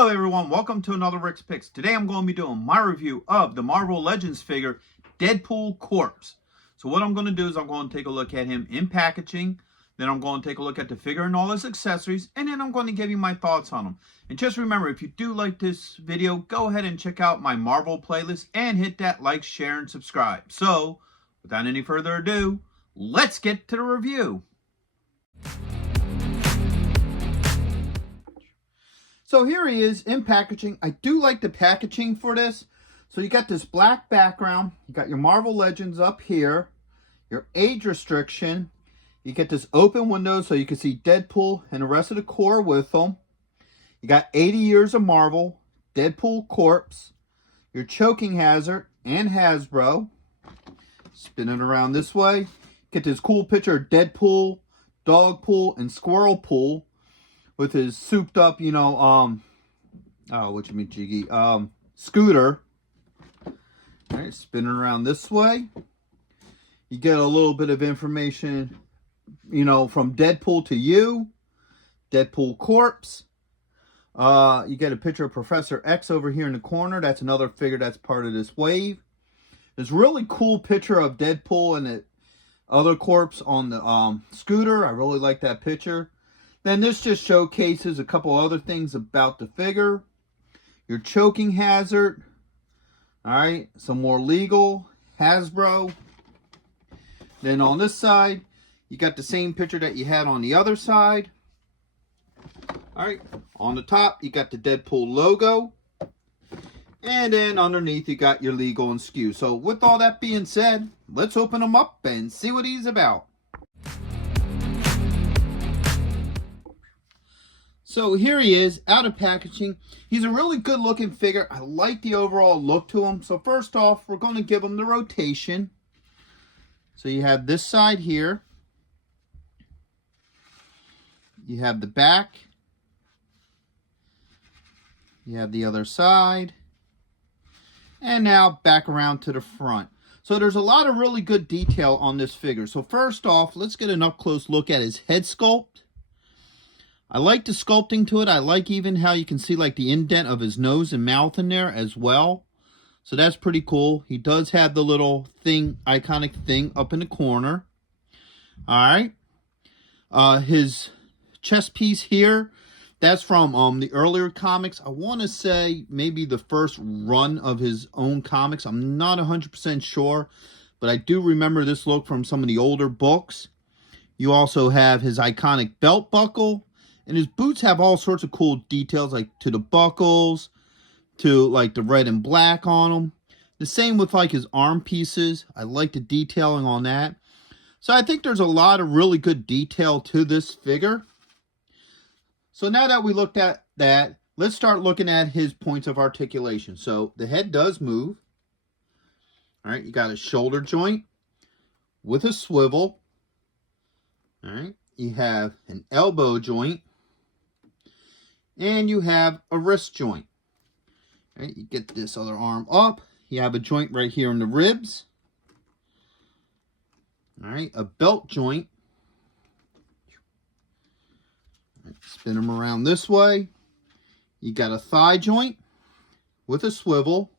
Hello everyone, welcome to another Rick's Picks. Today I'm going to be doing my review of the Marvel Legends figure, Deadpool Corps. So what I'm going to do is I'm going to take a look at him in packaging, then I'm going to take a look at the figure and all his accessories, and then I'm going to give you my thoughts on him. And just remember, if you do like this video, go ahead and check out my Marvel playlist and hit that like, share, and subscribe. So, without any further ado, let's get to the review. So here he is in packaging. I do like the packaging for this. So you got this black background. You got your Marvel Legends up here. Your age restriction. You get this open window so you can see Deadpool and the rest of the Corps with them. You got 80 years of Marvel. Deadpool Corps. Your choking hazard and Hasbro. Spin it around this way. Get this cool picture of Deadpool, Dogpool, and Squirrelpool. With his souped up, scooter. All right, spinning around this way. You get a little bit of information, from Deadpool to you. Deadpool Corps. You get a picture of Professor X over here in the corner. That's another figure that's part of this wave. There's a really cool picture of Deadpool and the other corpse on the scooter. I really like that picture. Then this just showcases a couple other things about the figure. Your choking hazard. Alright, some more legal. Hasbro. Then on this side, you got the same picture that you had on the other side. Alright, on the top, you got the Deadpool logo. And then underneath, you got your legal and SKU. So with all that being said, let's open him up and see what he's about. So here he is, out of packaging. He's a really good looking figure. I like the overall look to him. So first off, we're going to give him the rotation. So you have this side here. You have the back. You have the other side. And now back around to the front. So there's a lot of really good detail on this figure. So first off, let's get an up close look at his head sculpt. I like the sculpting to it. I like even how you can see like the indent of his nose and mouth in there as well. So that's pretty cool. He does have the little thing, iconic thing up in the corner. Alright. His chest piece here, that's from the earlier comics. I want to say maybe the first run of his own comics. I'm not 100% sure. But I do remember this look from some of the older books. You also have his iconic belt buckle. And his boots have all sorts of cool details, like to the buckles, to like the red and black on them. The same with like his arm pieces. I like the detailing on that. So I think there's a lot of really good detail to this figure. So now that we looked at that, let's start looking at his points of articulation. So the head does move. All right, you got a shoulder joint with a swivel. All right, you have an elbow joint. And you have a wrist joint. All right, you get this other arm up. You have a joint right here in the ribs. All right, a belt joint. All right, spin them around this way. You got a thigh joint with a swivel.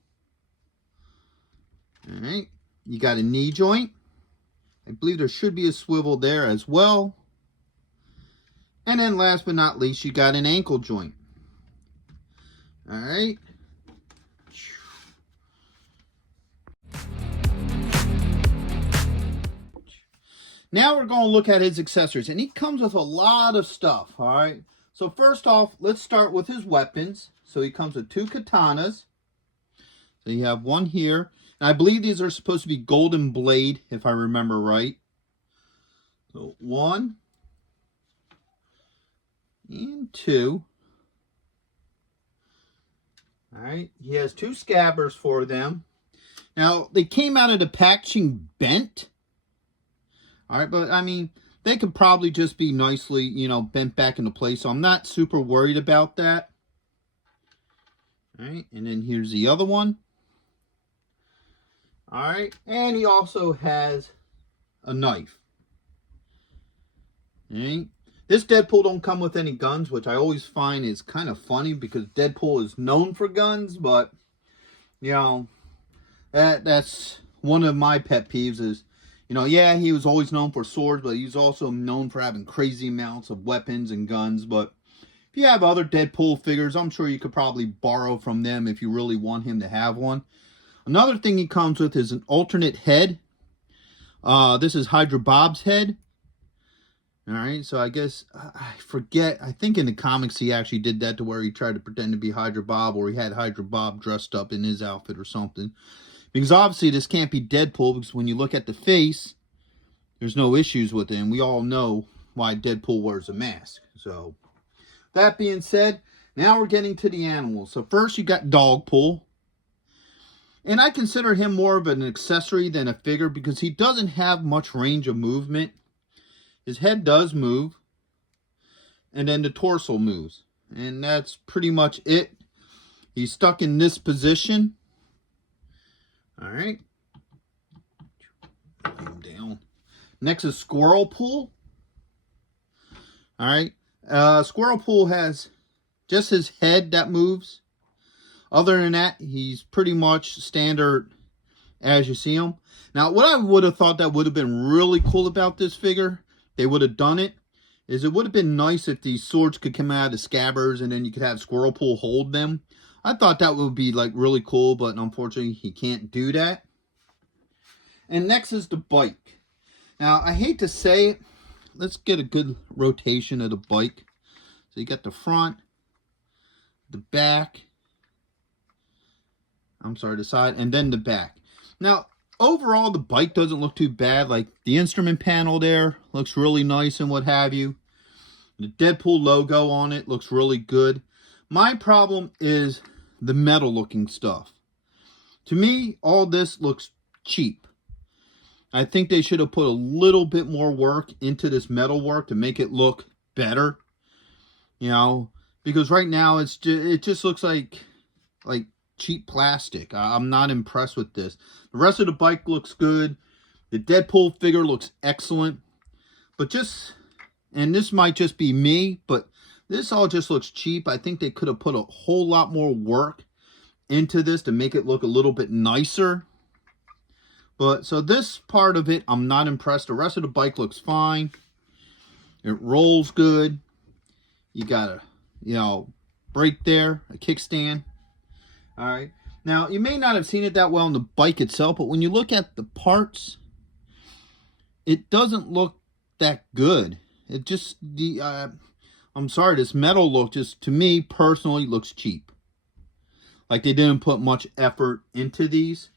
All right, you got a knee joint. I believe there should be a swivel there as well. And then last but not least, you got an ankle joint. All right. Now we're going to look at his accessories. And he comes with a lot of stuff, all right? So first off, let's start with his weapons. So he comes with 2 katanas. So you have one here. And I believe these are supposed to be golden blade, if I remember right. So 1. And 2. All right, he has 2 scabbards for them. Now, they came out of the packaging bent. All right, but I mean, they could probably just be nicely, bent back into place. So I'm not super worried about that. All right, and then here's the other one. All right, and he also has a knife. All right. This Deadpool don't come with any guns, which I always find is kind of funny because Deadpool is known for guns, but, you know, that's one of my pet peeves is, you know, yeah, he was always known for swords, but he's also known for having crazy amounts of weapons and guns. But if you have other Deadpool figures, I'm sure you could probably borrow from them if you really want him to have one. Another thing he comes with is an alternate head. This is Hydra Bob's head. Alright, so I guess, I forget, I think in the comics he actually did that to where he tried to pretend to be Hydra Bob, or he had Hydra Bob dressed up in his outfit or something. Because obviously this can't be Deadpool, because when you look at the face, there's no issues with it, and we all know why Deadpool wears a mask. So, that being said, now we're getting to the animals. So first you got Dogpool. And I consider him more of an accessory than a figure, because he doesn't have much range of movement. His head does move, and then the torso moves. And that's pretty much it. He's stuck in this position. Alright. Lay him down. Next is Squirrelpool. Alright. Squirrelpool has just his head that moves. Other than that, he's pretty much standard as you see him. Now, what I would have thought that would have been really cool about this figure, they would have done it, is it would have been nice if these swords could come out of the scabbards and then you could have Squirrelpool hold them. I thought that would be like really cool, but unfortunately he can't do that. And next is the bike. Now, I hate to say it, let's get a good rotation of the bike. So you got the front, the back, the side, and then the back. Now, overall, the bike doesn't look too bad. Like, the instrument panel there looks really nice and what have you. The Deadpool logo on it looks really good. My problem is the metal looking stuff. To me, all this looks cheap. I think they should have put a little bit more work into this metal work to make it look better. You know, because right now it just looks like cheap plastic. I'm not impressed with this. The rest of the bike looks good. The Deadpool figure looks excellent. But and this might just be me, but this all just looks cheap. I think they could have put a whole lot more work into this to make it look a little bit nicer. But, so this part of it, I'm not impressed. The rest of the bike looks fine. It rolls good. You got a, brake there, a kickstand. Alright, now you may not have seen it that well on the bike itself, but when you look at the parts, it doesn't look that good. It just, I'm sorry, this metal look just, to me personally, looks cheap. Like they didn't put much effort into these.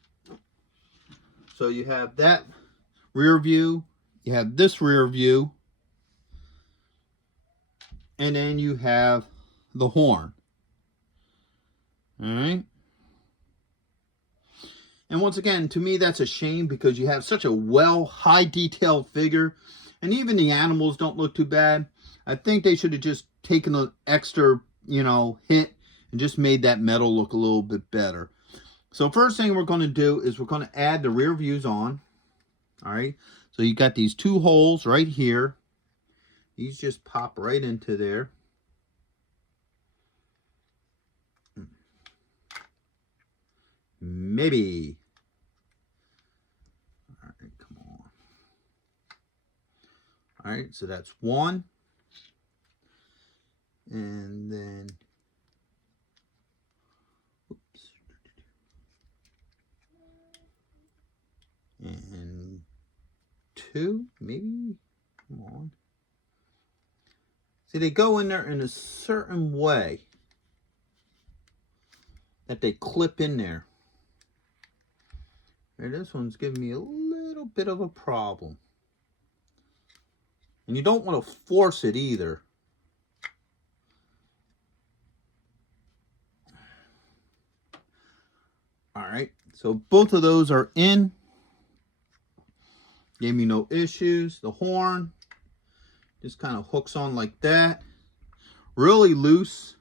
So you have that rear view, you have this rear view, and then you have the horn. Alright. And once again, to me, that's a shame because you have such a high detailed figure. And even the animals don't look too bad. I think they should have just taken an extra, hit and just made that metal look a little bit better. So first thing we're going to do is we're going to add the rear views on. Alright. So you got these two holes right here. These just pop right into there. Maybe. Alright, come on. Alright, so that's one. And then, oops. And two, maybe. Come on. See, they go in there in a certain way that they clip in there. And this one's giving me a little bit of a problem. And you don't want to force it either. Alright, so both of those are in. Gave me no issues. The horn just kind of hooks on like that. Really loose.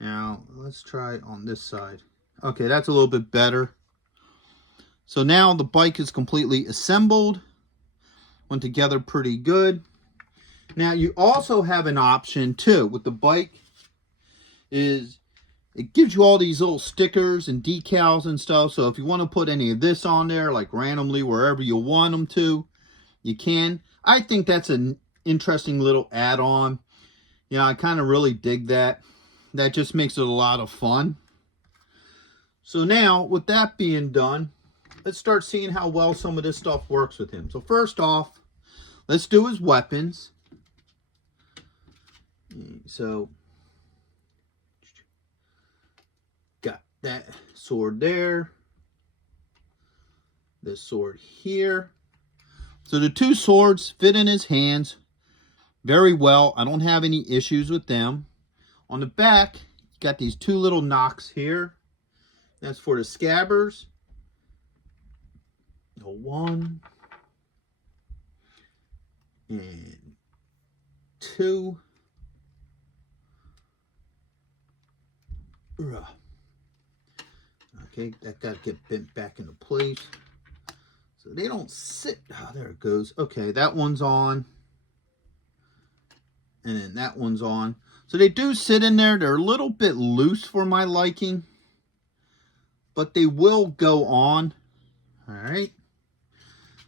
Now, let's try it on this side. Okay, that's a little bit better. So now the bike is completely assembled. Went together pretty good. Now you also have an option too with the bike, is it gives you all these little stickers and decals and stuff. So if you want to put any of this on there, like randomly wherever you want them to, you can. I think that's an interesting little add-on. Yeah, I kind of really dig that. That just makes it a lot of fun. So now, with that being done, let's start seeing how well some of this stuff works with him. So first off, let's do his weapons. So, got that sword there. This sword here. So the two swords fit in his hands very well. I don't have any issues with them. On the back, you got these two little knocks here. That's for the scabbards. One and two. Okay, that got to get bent back into place. So they don't sit. Oh, there it goes. Okay, that one's on. And then that one's on. So they do sit in there. They're a little bit loose for my liking. But they will go on. Alright.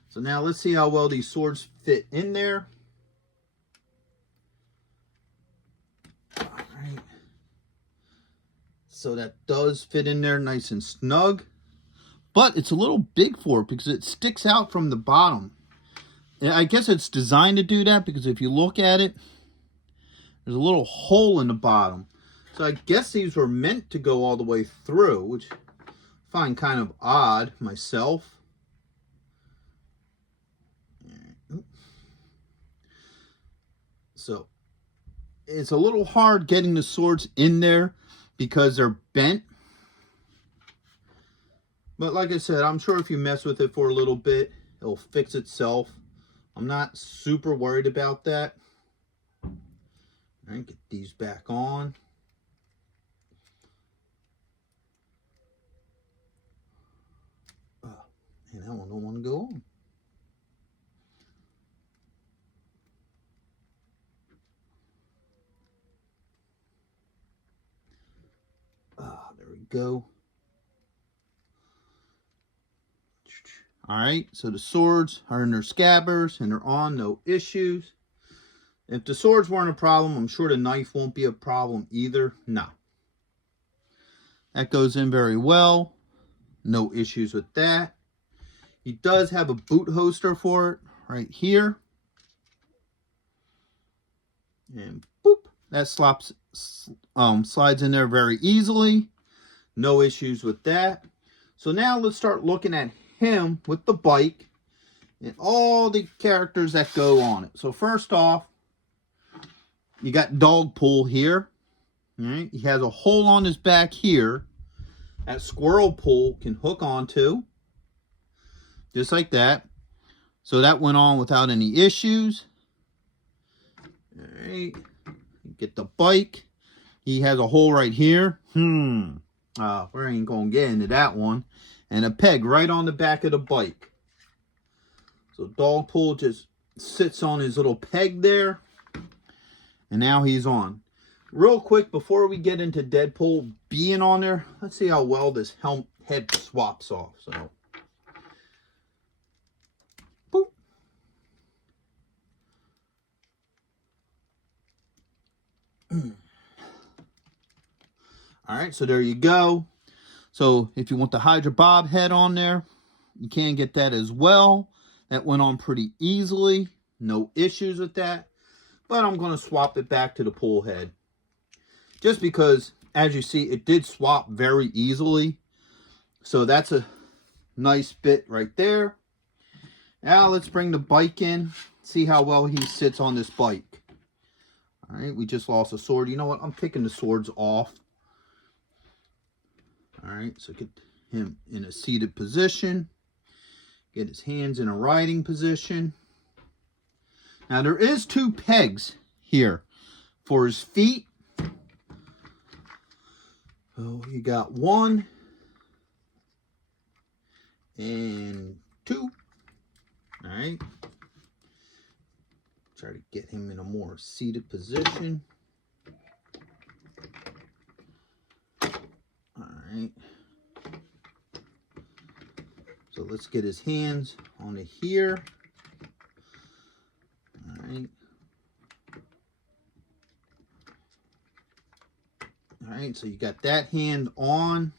So now let's see how well these swords fit in there. Alright. So that does fit in there nice and snug. But it's a little big for it because it sticks out from the bottom. And I guess it's designed to do that because if you look at it, there's a little hole in the bottom. So I guess these were meant to go all the way through, which I find kind of odd myself. So it's a little hard getting the swords in there because they're bent. But like I said, I'm sure if you mess with it for a little bit, it'll fix itself. I'm not super worried about that. All right, get these back on. Oh, and that one don't want to go on. Ah, there we go. Alright, so the swords are in their scabbards and they're on, no issues. If the swords weren't a problem, I'm sure the knife won't be a problem either. No. That goes in very well. No issues with that. He does have a boot holster for it right here. And boop, that slides in there very easily. No issues with that. So now let's start looking at him with the bike and all the characters that go on it. So first off, you got Deadpool here. All right, he has a hole on his back here that Squirrel Pool can hook onto, just like that. So that went on without any issues. All right, get the bike. He has a hole right here. We ain't gonna get into that one. And a peg right on the back of the bike. So Deadpool just sits on his little peg there. And now he's on. Real quick, before we get into Deadpool being on there, let's see how well this head swaps off. So, boop. Alright, so there you go. So if you want the Hydra Bob head on there, you can get that as well. That went on pretty easily. No issues with that. But I'm going to swap it back to the pool head. Just because, as you see, it did swap very easily. So that's a nice bit right there. Now let's bring the bike in. See how well he sits on this bike. Alright, we just lost a sword. You know what? I'm picking the swords off. Alright, so get him in a seated position. Get his hands in a riding position. Now there is two pegs here for his feet. So you got one and two. Alright. Try to get him in a more seated position. Alright. So let's get his hands onto here. Alright. Alright, so you got that hand on.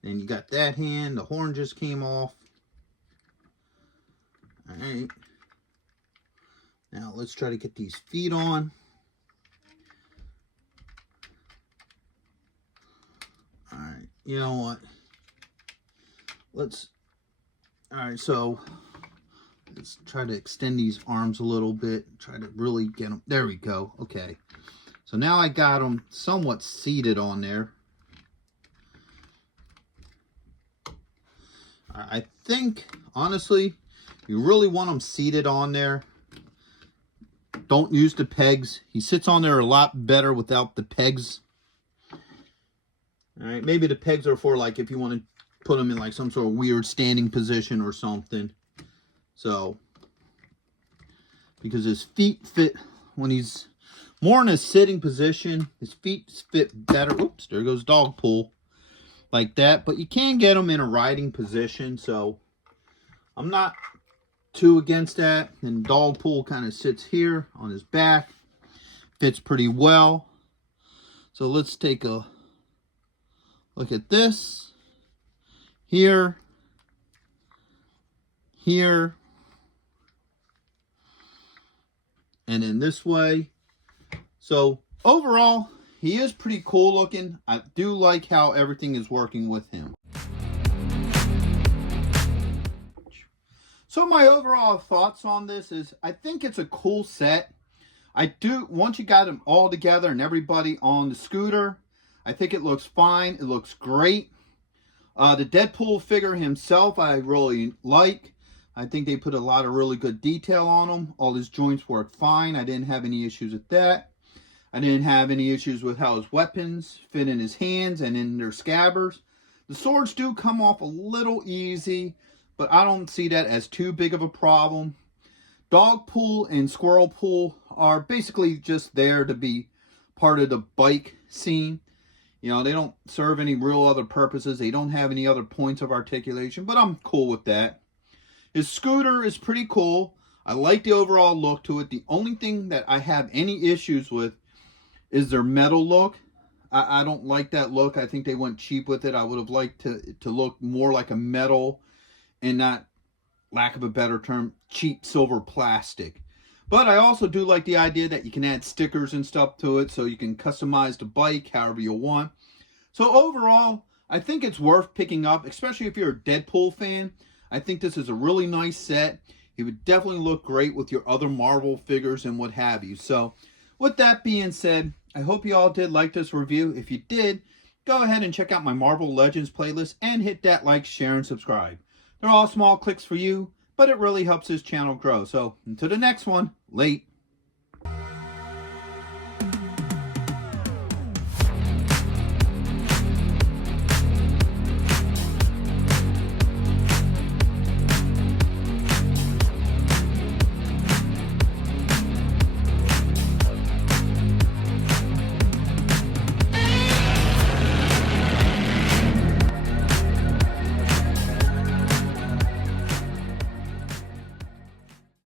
Then you got that hand, the horn just came off. Alright. Now let's try to get these feet on. Alright, you know what? Alright, so let's try to extend these arms a little bit. Try to really get them. There we go. Okay. So now I got them somewhat seated on there. I think, honestly, you really want him seated on there. Don't use the pegs. He sits on there a lot better without the pegs. Alright, maybe the pegs are for, like, if you want to put him in, like, some sort of weird standing position or something. So, because his feet fit, when he's more in a sitting position, his feet fit better. Oops, there goes dog pull. Like that, but you can get them in a riding position, so I'm not too against that. And dog pull kind of sits here on his back, fits pretty well. So let's take a look at this. Here, here, and then this way. So overall, he is pretty cool looking. I do like how everything is working with him. So my overall thoughts on this is, I think it's a cool set. Once you got them all together and everybody on the scooter, I think it looks fine. It looks great. The Deadpool figure himself, I really like. I think they put a lot of really good detail on him. All his joints work fine. I didn't have any issues with that. I didn't have any issues with how his weapons fit in his hands and in their scabbards. The swords do come off a little easy, but I don't see that as too big of a problem. Dog pull and squirrel pull are basically just there to be part of the bike scene. You know, they don't serve any real other purposes. They don't have any other points of articulation, but I'm cool with that. His scooter is pretty cool. I like the overall look to it. The only thing that I have any issues with is their metal look. I don't like that look. I think they went cheap with it. I would have liked to look more like a metal and not, lack of a better term, cheap silver plastic. But I also do like the idea that you can add stickers and stuff to it so you can customize the bike however you want. So overall, I think it's worth picking up, especially if you're a Deadpool fan. I think this is a really nice set. He would definitely look great with your other Marvel figures and what have you. So with that being said, I hope you all did like this review. If you did, go ahead and check out my Marvel Legends playlist and hit that like, share, and subscribe. They're all small clicks for you, but it really helps this channel grow. So until the next one, late.